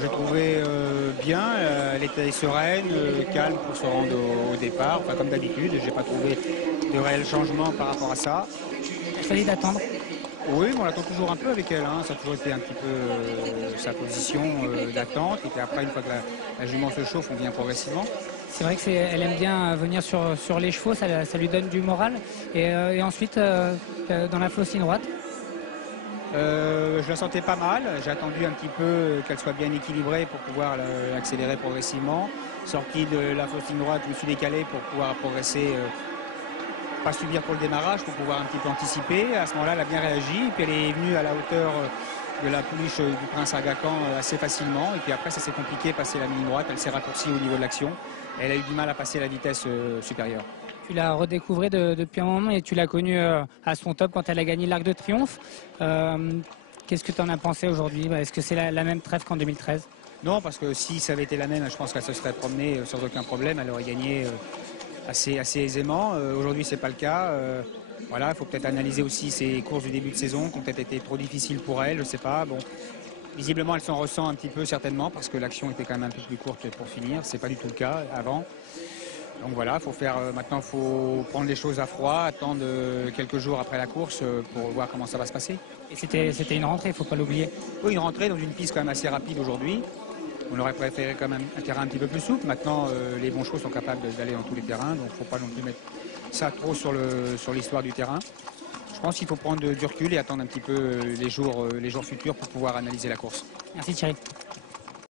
J'ai trouvé bien, elle était sereine, calme pour se rendre au départ, enfin, comme d'habitude. J'ai pas trouvé de réel changement par rapport à ça. Il fallait d'attendre. Oui, mais on attend toujours un peu avec elle, hein. Ça a toujours été un petit peu sa position d'attente. Et puis après, une fois que la jument se chauffe, on vient progressivement. C'est vrai qu'elle aime bien venir sur les chevaux, ça lui donne du moral. Et ensuite, dans la fausse ligne droite. Je la sentais pas mal. J'ai attendu un petit peu qu'elle soit bien équilibrée pour pouvoir l'accélérer progressivement. Sortie de la fausse ligne droite, je me suis décalé pour pouvoir progresser, pas subir pour le démarrage, pour pouvoir un petit peu anticiper. À ce moment-là, elle a bien réagi. Et puis elle est venue à la hauteur de la pouliche du Prince Aga Khan assez facilement. Et puis après, ça s'est compliqué, passer la ligne droite. Elle s'est raccourcie au niveau de l'action. Elle a eu du mal à passer la vitesse supérieure. Tu l'as redécouvert depuis un moment et tu l'as connue à son top quand elle a gagné l'Arc de Triomphe. Qu'est-ce que tu en as pensé aujourd'hui? Est-ce que c'est la même trêve qu'en 2013? Non, parce que si ça avait été la même, je pense qu'elle se serait promenée sans aucun problème. Elle aurait gagné assez aisément. Aujourd'hui, c'est pas le cas. Voilà, il faut peut-être analyser aussi ses courses du début de saison qui ont peut-être été trop difficiles pour elle, je sais pas. Bon, visiblement, elle s'en ressent un petit peu certainement parce que l'action était quand même un peu plus courte pour finir. C'est pas du tout le cas avant. Donc voilà, maintenant, il faut prendre les choses à froid, attendre quelques jours après la course pour voir comment ça va se passer. Et c'était une rentrée, il ne faut pas l'oublier. Oui, une rentrée dans une piste quand même assez rapide aujourd'hui. On aurait préféré quand même un terrain un petit peu plus souple. Maintenant, les bons chevaux sont capables d'aller dans tous les terrains, donc il ne faut pas non plus mettre ça trop sur l'histoire du terrain. Je pense qu'il faut prendre du recul et attendre un petit peu les jours futurs pour pouvoir analyser la course. Merci Thierry.